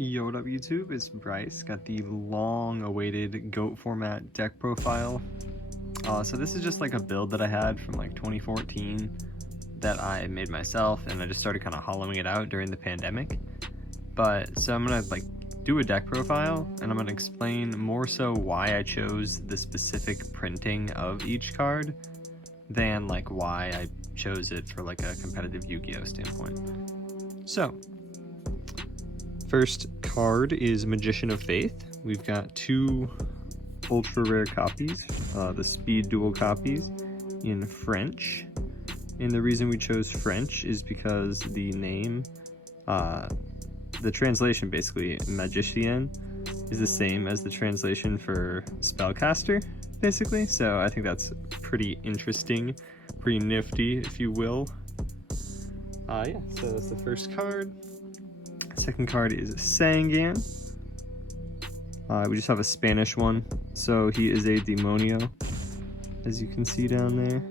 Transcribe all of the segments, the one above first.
Yo, what up YouTube, it's Bryce. Got the long-awaited Goat Format deck profile. So this is just like a build that I had from like 2014 that I made myself, and I just started kind of hollowing it out during the pandemic. So I'm gonna like do a deck profile, and I'm gonna explain more so why I chose the specific printing of each card than like why I chose it for like a competitive Yu-Gi-Oh standpoint. So first card is Magician of Faith. We've got two ultra rare copies, the speed dual copies in French. And the reason we chose French is because the name, the translation basically, Magicien, is the same as the translation for spellcaster, basically. So I think that's pretty interesting, pretty nifty, if you will. Yeah, so that's the first card. Second card is Sangan. We just have a Spanish one, so he is a Demonio, as you can see down there.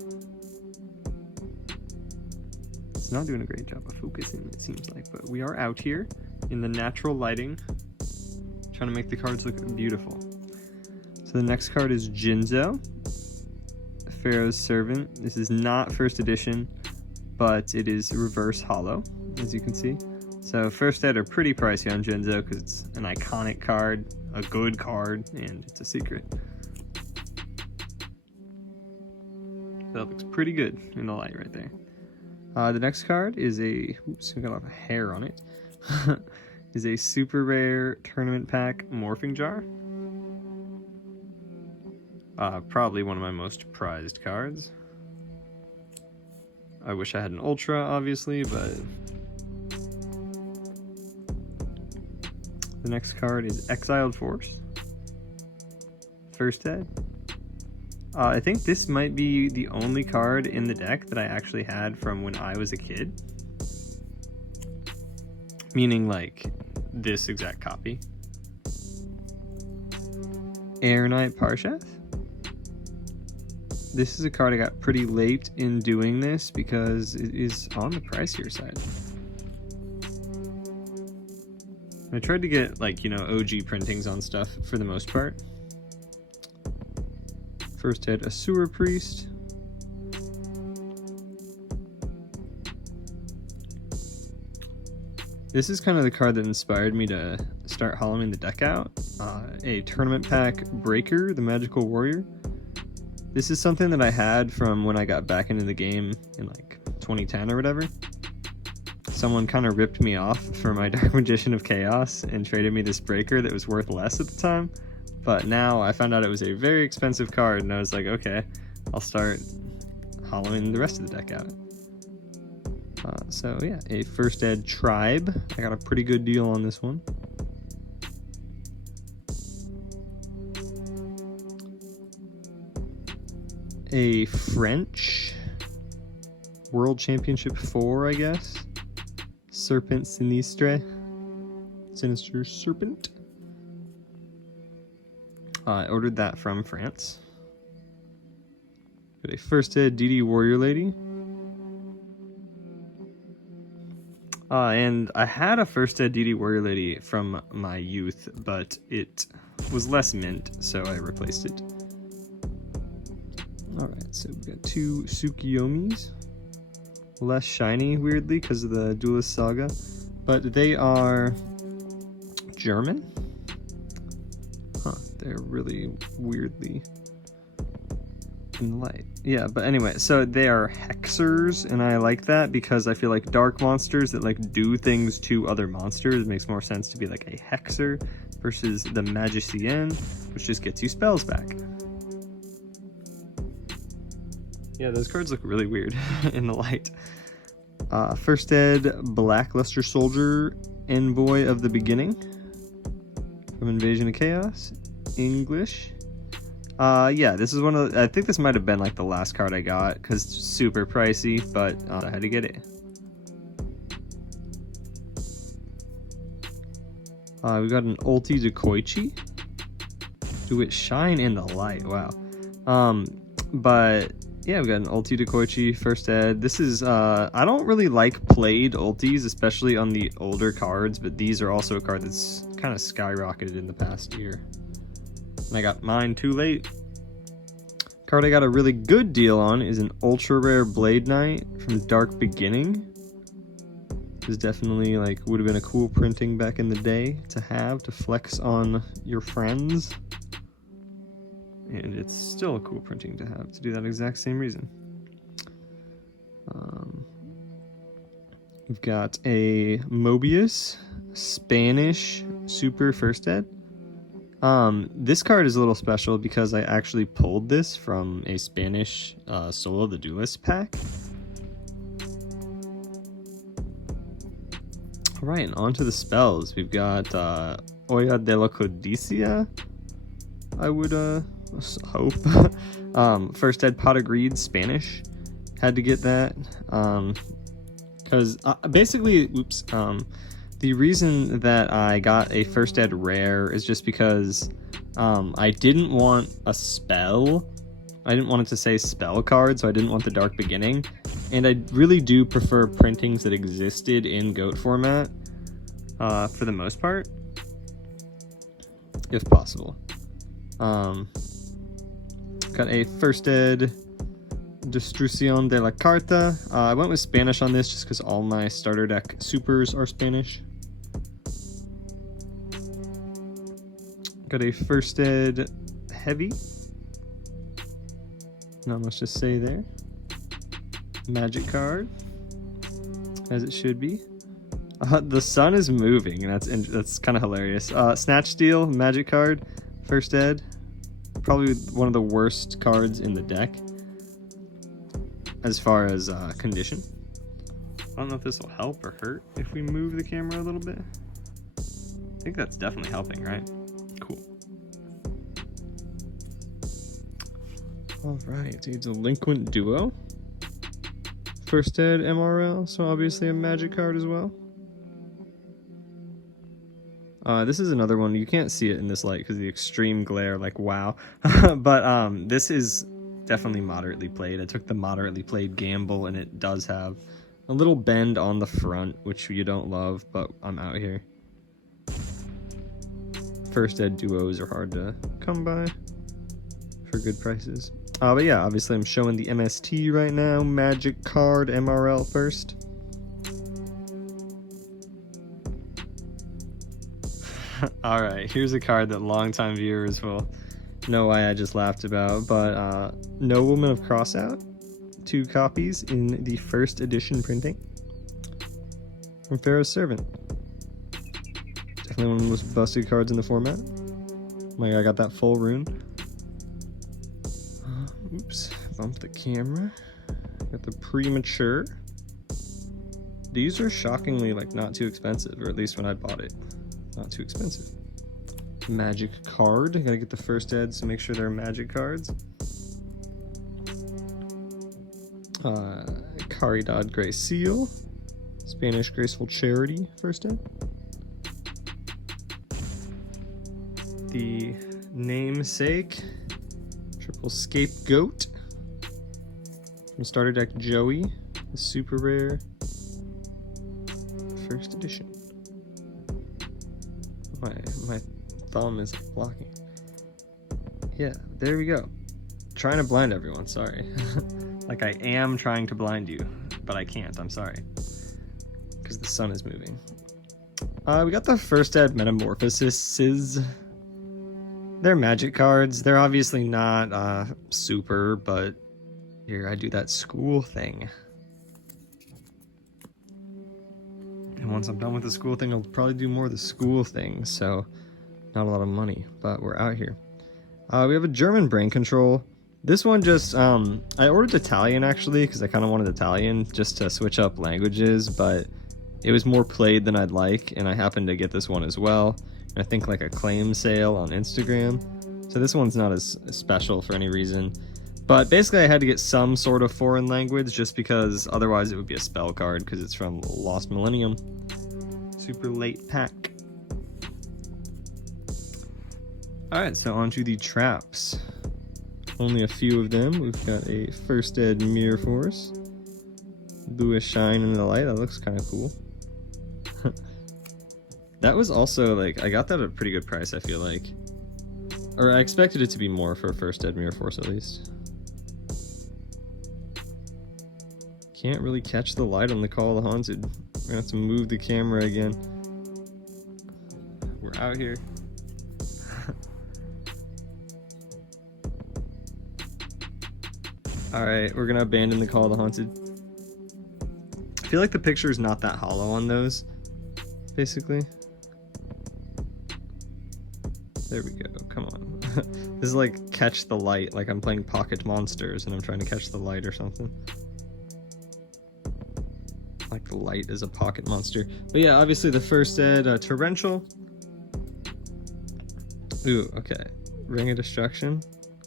It's not doing a great job of focusing, it seems like, but we are out here in the natural lighting, trying to make the cards look beautiful. So the next card is Jinzo, Pharaoh's Servant. This is not first edition, but it is reverse hollow, as you can see. So first ed are pretty pricey on Jinzo because it's an iconic card, a good card, and it's a secret. That looks pretty good in the light right there. The next card is a, oops, we got a lot of hair on it, is a super rare tournament pack morphing jar. Probably one of my most prized cards. I wish I had an ultra, obviously, but the next card is Exiled Force. First ed. I think this might be the only card in the deck that I actually had from when I was a kid. Meaning like this exact copy. Air Knight Parsheth. This is a card I got pretty late in doing this because it is on the pricier side. I tried to get, like, you know, OG printings on stuff for the most part. First had a Sewer Priest. This is kind of the card that inspired me to start hollowing the deck out. A tournament pack Breaker, the Magical Warrior. This is something that I had from when I got back into the game in like 2010 or whatever. Someone kind of ripped me off for my Dark Magician of Chaos and traded me this Breaker that was worth less at the time. But now I found out it was a very expensive card, and I was like, okay, I'll start hollowing the rest of the deck out. So yeah, a first ed Tribe. I got a pretty good deal on this one. A French World Championship 4, I guess. Serpent Sinistre. Sinister Serpent. I ordered that from France. Got a first ed DD Warrior Lady. And I had a first ed DD Warrior Lady from my youth, but it was less mint, so I replaced it. Alright, so we've got two Tsukiyomis. Less shiny, weirdly, because of the Duelist Saga, but they are German. Huh, they're really weirdly in the light. Yeah, but anyway, so they are hexers, and I like that because I feel like dark monsters that like do things to other monsters, it makes more sense to be like a hexer versus the Magicien, which just gets you spells back. Yeah, those cards look really weird in the light. First ed Blackluster Soldier, Envoy of the Beginning from Invasion of Chaos, English. Yeah, this is one of the, I think this might have been like the last card I got because it's super pricey, but I had to get it. We got an Ulti Dekoichi. Do it shine in the light, wow. But Yeah, we got an ulti Dekoichi, first ed. This is, I don't really like played ultis, especially on the older cards, but these are also a card that's kind of skyrocketed in the past year. And I got mine too late. Card I got a really good deal on is an ultra rare Blade Knight from Dark Beginning. This is definitely, like, would have been a cool printing back in the day to have, to flex on your friends. And it's still a cool printing to have, to do that exact same reason. We've got a Mobius Spanish Super First Ed. This card is a little special because I actually pulled this from a Spanish Solo the Duelist pack. Alright, and on to the spells. We've got Olla de la Codicia, I would hope. First Ed Pot of Greed, Spanish. Had to get that. Because basically, the reason that I got a First Ed rare is just because I didn't want a spell. I didn't want it to say spell card, so I didn't want the Dark Beginning. And I really do prefer printings that existed in Goat format for the most part, if possible. Got a First Ed Destrucción de la Carta. I went with Spanish on this just because all my starter deck supers are Spanish. Got a First Ed Heavy. Not much to say there. Magic card, as it should be. The sun is moving, and that's kind of hilarious. Snatch Steal, Magic card, First Ed. Probably one of the worst cards in the deck as far as condition. I don't know if this will help or hurt if we move the camera a little bit. I think that's definitely helping, right? Cool. All right, a Delinquent Duo. First Ed MRL, so obviously a Magic card as well. This is another one. You can't see it in this light because of the extreme glare, like wow. But this is definitely moderately played. I took the moderately played gamble, and it does have a little bend on the front, which you don't love, but I'm out here. First Ed duos are hard to come by for good prices. But yeah, obviously I'm showing the MST right now. Magic card MRL first. Alright, here's a card that longtime viewers will know why I just laughed about, but Nobleman of Crossout, 2 copies in the first edition printing from Pharaoh's Servant. Definitely one of the most busted cards in the format. My guy got that full rune. Oops, bumped the camera. Got the Premature. These are shockingly like not too expensive, or at least when I bought it. Not too expensive. Magic card. Gotta get the First Ed, so make sure they're Magic cards. Caridad Grey Seal. Spanish Graceful Charity, First Ed. The Namesake. Triple Scapegoat. From starter deck Joey. The super rare. First edition. My thumb is blocking. Yeah, there we go. Trying to blind everyone, sorry. Like I am trying to blind you, but I can't, I'm sorry. Because the sun is moving. We got the First Ed Metamorphoses. They're Magic cards. They're obviously not super, but here I do that school thing. And once I'm done with the school thing, I'll probably do more of the school thing, so not a lot of money, but we're out here. We have a German Brain Control. This one just, I ordered Italian actually, because I kind of wanted Italian, just to switch up languages, but it was more played than I'd like, and I happened to get this one as well. I think like a claim sale on Instagram. So this one's not as special for any reason. But basically I had to get some sort of foreign language just because otherwise it would be a spell card because it's from Lost Millennium. Super late pack. Alright, so on to the traps. only a few of them. We've got a First Ed Mirror Force. Bluish shine in the light. That looks kind of cool. That was also like, I got that at a pretty good price, I feel like. Or I expected it to be more for a First Ed Mirror Force at least. Can't really catch the light on the Call of the Haunted. We're gonna have to move the camera again. We're out here. Alright, we're gonna abandon the Call of the Haunted. I feel like the picture is not that hollow on those, basically. There we go, come on. This is like catch the light, like I'm playing Pocket Monsters and I'm trying to catch the light or something. Like the light is a pocket monster. But yeah, obviously the First Ed Torrential. Ooh, okay. Ring of Destruction.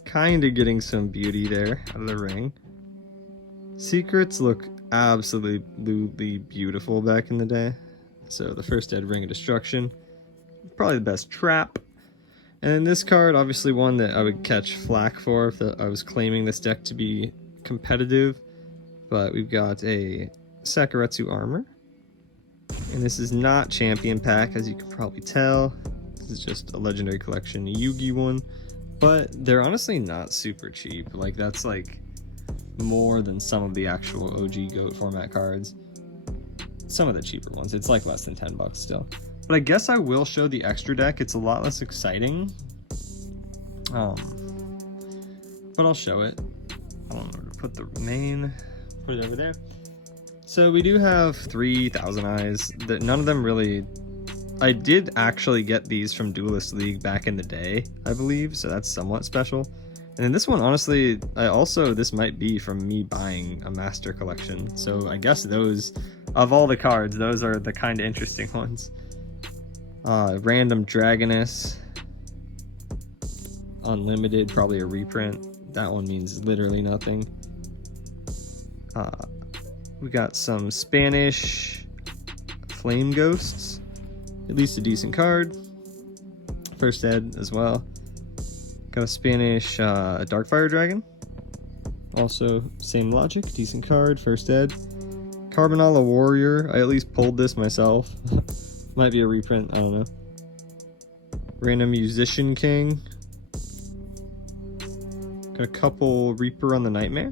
Kind of getting some beauty there out of the ring. Secrets look absolutely beautiful back in the day. So the First Ed Ring of Destruction. Probably the best trap. And then this card, obviously one that I would catch flack for if I was claiming this deck to be competitive. But we've got a Sakuretsu Armor. And this is not Champion Pack, as you can probably tell. This is just a Legendary Collection Yugioh one. But they're honestly not super cheap. Like, that's like more than some of the actual OG Goat format cards. Some of the cheaper ones. It's like less than 10 bucks still. But I guess I will show the extra deck. It's a lot less exciting. But I'll show it. I don't know where to put the main. Put it over there. So we do have 3,000 Eyes. That none of them really. I did actually get these from Duelist League back in the day, I believe. So that's somewhat special. And then this one, honestly, this might be from me buying a master collection. So I guess those, of all the cards, those are the kind of interesting ones. Random Dragoness. Unlimited, probably a reprint. That one means literally nothing. We got some Spanish Flame Ghosts. At least a decent card. First Ed as well. Got a Spanish Darkfire Dragon. Also, same logic, decent card, First Ed. Carbonala Warrior, I at least pulled this myself. Might be a reprint, I don't know. Random Musician King. Got a couple Reaper on the Nightmare.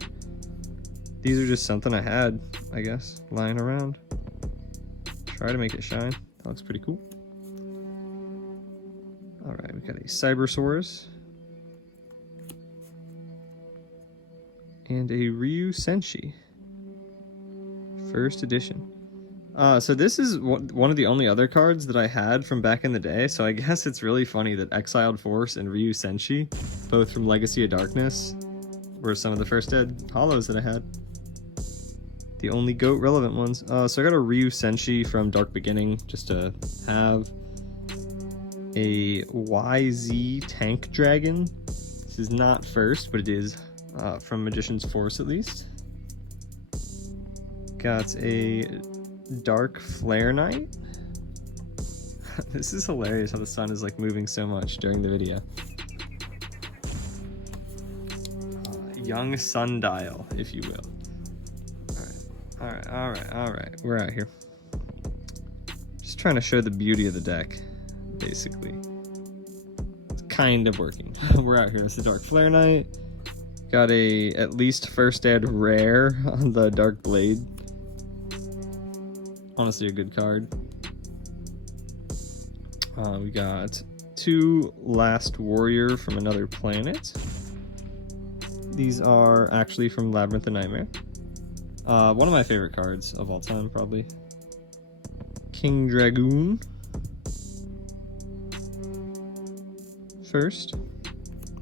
These are just something I had, I guess, lying around. Try to make it shine. That looks pretty cool. Alright, we got a Cybersaurus. And a Ryu Senshi. First edition. So this is one of the only other cards that I had from back in the day, so I guess it's really funny that Exiled Force and Ryu Senshi, both from Legacy of Darkness, were some of the First Ed holos that I had. The only GOAT relevant ones. So I got a Ryu Senshi from Dark Beginning, just to have. A YZ Tank Dragon. This is not first, but it is from Magician's Force at least. Got a Dark Flare Knight. This is hilarious how the sun is like moving so much during the video. Young Sundial, if you will. Alright. We're out here. Just trying to show the beauty of the deck, basically. It's kind of working. We're out here. It's the Dark Flare Knight. Got a at least First Ed rare on the Dark Blade. Honestly, a good card. We got 2 Last Warrior from Another Planet. These are actually from Labyrinth of Nightmare. One of my favorite cards of all time, probably. King Dragoon. First.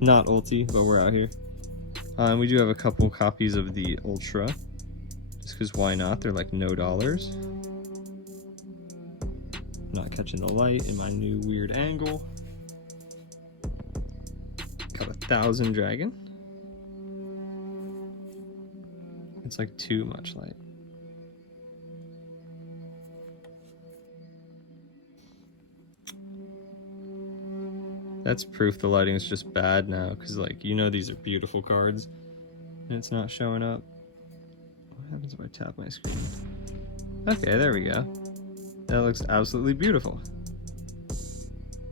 Not ulti, but we're out here. And we do have a couple copies of the Ultra. Just because why not? They're like no dollars. Not catching the light in my new weird angle. Got a 1000 Dragon. It's like too much light. That's proof the lighting is just bad now, because like, you know, these are beautiful cards and it's not showing up. What happens if I tap my screen? Okay, there we go. That looks absolutely beautiful.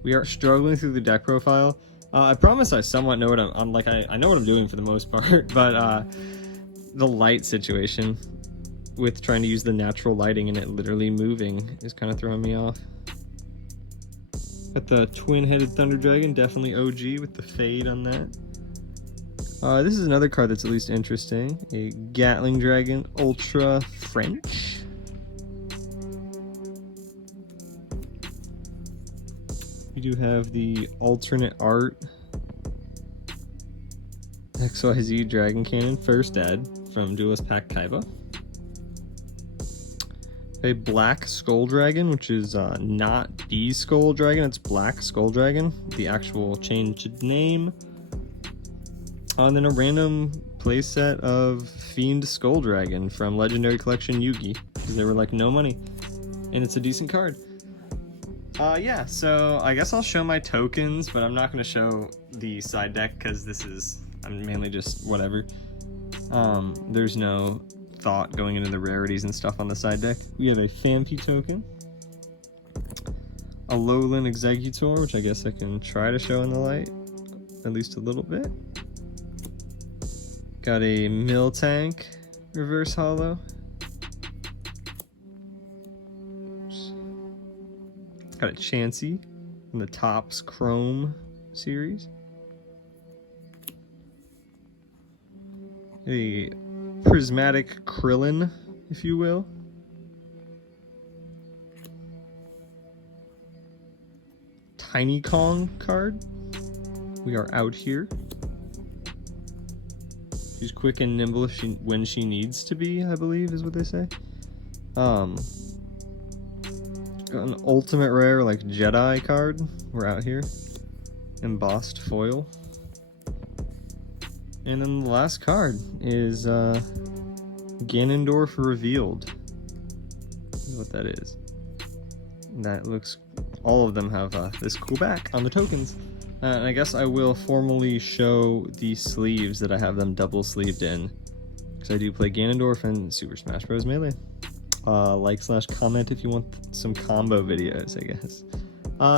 We are struggling through the deck profile. I promise I somewhat know what I'm like. I know what I'm doing for the most part, but the light situation with trying to use the natural lighting and it literally moving is kind of throwing me off. Got the twin-headed Thunder Dragon, definitely OG with the fade on that. This is another card that's at least interesting. A Gatling Dragon Ultra French. We do have the alternate art XYZ Dragon Cannon First Ed from Duelist Pack Kaiba. A Black Skull Dragon, which is not the Skull Dragon, it's Black Skull Dragon, the actual changed name. And then a random playset of Fiend Skull Dragon from Legendary Collection Yugioh, because they were like no money, and it's a decent card. Yeah, so I guess I'll show my tokens, but I'm not going to show the side deck because I'm mainly just whatever. There's no thought going into the rarities and stuff on the side deck. We have a Fampi token, a Lowland Executor, which I guess I can try to show in the light, at least a little bit. Got a Miltank reverse holo. Got a Chansey in the Topps Chrome series. A prismatic Krillin, if you will. Tiny Kong card. We are out here. She's quick and nimble when she needs to be, I believe is what they say. Got an ultimate rare like Jedi card. We're out here. Embossed foil. And then the last card is Ganondorf Revealed. This is what that is. That looks, all of them have this cool back on the tokens. And I guess I will formally show the sleeves that I have them double sleeved in, because I do play Ganondorf and Super Smash Bros. Melee. Like/comment if you want some combo videos, I guess.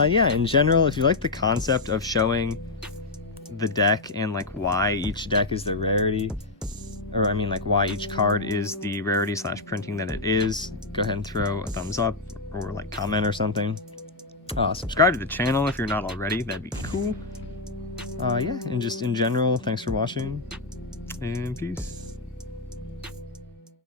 Yeah, in general, if you like the concept of showing the deck and like why each deck is the rarity, or I mean like why each card is the rarity / printing that it is, go ahead and throw a thumbs up or like comment or something. Subscribe to the channel if you're not already, that'd be cool. Yeah, and just in general, thanks for watching and peace.